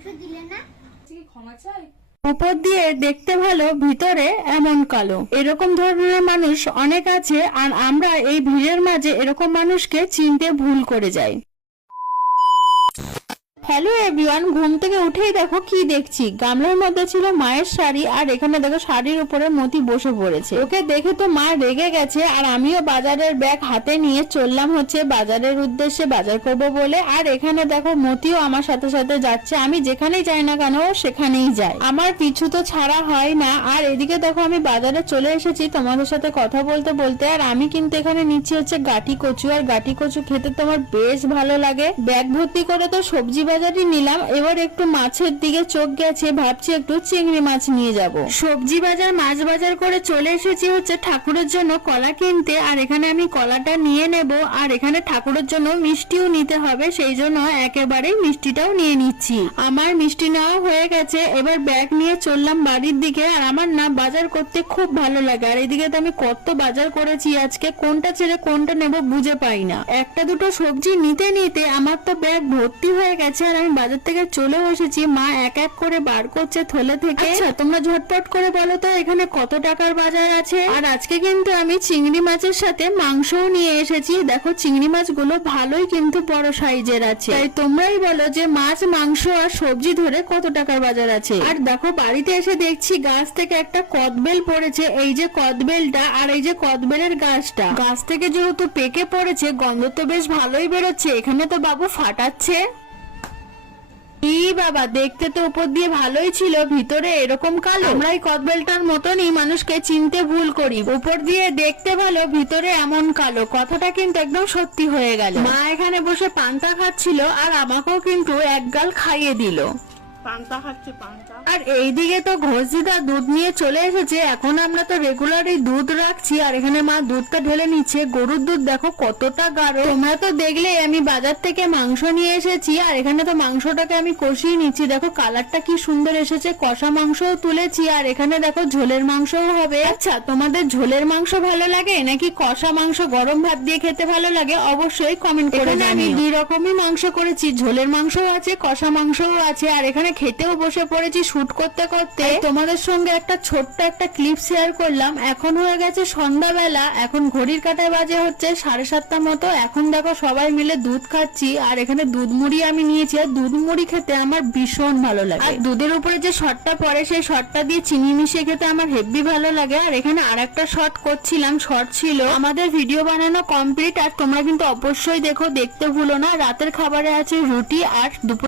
মাংস দিলে না? ক্ষমা চাই। উপর দিয়ে দেখতে ভালো, ভিতরে এমন কালো। এরকম ধরনের মানুষ অনেক আছে, আর আমরা এই ভিড়ের মাঝে এরকম মানুষকে চিনতে ভুল করে যাই। হ্যালো এভরিওয়ান, ঘুম থেকে উঠেই দেখো কি দেখছি, গামলার মধ্যে ছিল মায়ের শাড়ি, আর এখানে দেখো শাড়ির উপরে মতি বসে পড়েছে। ওকে দেখে তো মা রেগে গেছে, আর আমিও বাজারের ব্যাগ হাতে নিয়ে চললাম হচ্ছে বাজারের উদ্দেশ্যে, বাজার করব বলে। আর এখানে দেখো মতিও আমার সাথে সাথে যাচ্ছে, আমি যেখানেই যাই না কেন সেখানেই যায়, আমার পিছু তো ছাড়া হয় না। আর এদিকে দেখো আমি বাজারে চলে এসেছি তোমাদের সাথে কথা বলতে বলতে, আর আমি কিন্তু এখানে নিচ্ছি হচ্ছে গাটি কচু, আর গাটি কচু খেতে তোমার বেশ ভালো লাগে। ব্যাগ ভর্তি করে তো সবজি বাজারই নিলাম, এবার একটু মাছের দিকে চোখ গেছে, ভাবছি একটু চিংড়ি মাছ নিয়ে যাব। সবজি বাজার মাছ বাজার করে চলে এসেছি হচ্ছে ঠাকুরের জন্য কলা কিনতে, আর এখানে আমি কলাটা নিয়ে নেব, আর এখানে ঠাকুরের জন্য মিষ্টিও নিতে হবে, সেই জন্য একেবারে মিষ্টিটাও নিয়ে নিচ্ছি। আমার মিষ্টি নেওয়া হয়ে গেছে, এবার ব্যাগ নিয়ে চললাম বাড়ির দিকে। আর আমার না বাজার করতে খুব ভালো লাগে, আর এদিকে তো আমি কত বাজার করেছি আজকে, কোনটা ছেড়ে কোনটা নেব বুঝে পাই না। একটা দুটো সবজি নিতে নিতে আমার তো ব্যাগ ভর্তি হয়ে গেছে, আর আমি বাজার থেকে চলে এসেছি। মা এক এক করে বার করছে থলে থেকে। আচ্ছা তোমরা ঝটপট করে বলো তো এখানে কত টাকার বাজার আছে। আর আজকে কিন্তু আমি চিংড়ি মাছের সাথে মাংসও নিয়ে এসেছি। দেখো চিংড়ি মাছগুলো ভালোই কিন্তু বড় সাইজের আছে, তাই তোমরাই বলো যে মাছ মাংস আর সবজি ধরে কত টাকার বাজার আছে। আর দেখো বাড়িতে এসে দেখছি গাছ থেকে একটা কদবেল পড়েছে, এই যে কদবেলটা, আর এই যে কদবেলের গাছটা, গাছ থেকে যেহেতু পেকে পড়েছে, গন্ধ তো বেশ ভালোই বেরোচ্ছে। এখানে তো বাবু ফাটাচ্ছে। বাবা দেখতে তো উপর দিয়ে ভালোই ছিল, ভিতরে এরকম কালো। আমরা এই কদবেলটার মতনই মানুষকে চিনতে ভুল করি, উপর দিয়ে দেখতে ভালো, ভিতরে এমন কালো। কথাটা কিন্তু একদম সত্যি হয়ে গেল। মা এখানে বসে পান্তা খাচ্ছিল, আর আমাকেও কিন্তু এক গাল খাইয়ে দিল। পান্তা খাচ্ছে পান্তা। আর এইদিকে তো ঘোষদিদা দুধ নিয়ে চলে এসেছে, এখন আমরা তো রেগুলারই দুধ রাখছি, আর এখানে মা দুধটা ঢেলে নিচ্ছে। গরুর দুধ দেখো কতটা গাঢ়, তোমরা তো দেখলে আমি বাজার থেকে মাংস নিয়ে এসেছি, আর এখানে তো মাংসটাকে আমি কষিয়ে নিচ্ছি। দেখো কালারটা কি সুন্দর এসেছে, কষা মাংসও তুলেছি, আর এখানে দেখো ঝোলের মাংসও হবে। আচ্ছা তোমাদের ঝোলের মাংস ভালো লাগে নাকি কষা মাংস গরম ভাত দিয়ে খেতে ভালো লাগে, অবশ্যই কমেন্ট করে জানিও। আমি দুই রকমই মাংস করেছি, ঝোলের মাংসও আছে, কষা মাংসও আছে, আর এখানে খেতেও বসে পড়েছি শুট করতে করতে। তোমাদের সঙ্গে একটা ছোট্ট একটা ক্লিপ শেয়ার করলাম। এখন হয়ে গেছে সন্ধ্যাবেলা, এখন ঘড়ির কাঁটায় বাজে হচ্ছে 7:30 মতো। এখন দেখো সবাই মিলে দুধ খাচ্ছি, আর এখানে দুধ মুড়ি আমি নিয়েছি, আর দুধ মুড়ি খেতে আমার ভীষণ ভালো লাগে। আর দুধের উপরে যে শটটা পড়ে, সেই শটটা দিয়ে চিনি মিশিয়ে খেতে আমার হেব্বি ভালো লাগে। আর এখানে আরেকটা শট করছিলাম, শট ছিল। আমাদের ভিডিও বানানো কমপ্লিট, আর তোমরা কিন্তু অবশ্যই দেখতে ভুলো না। রাতের খাবারে আছে রুটি, আর দুপুর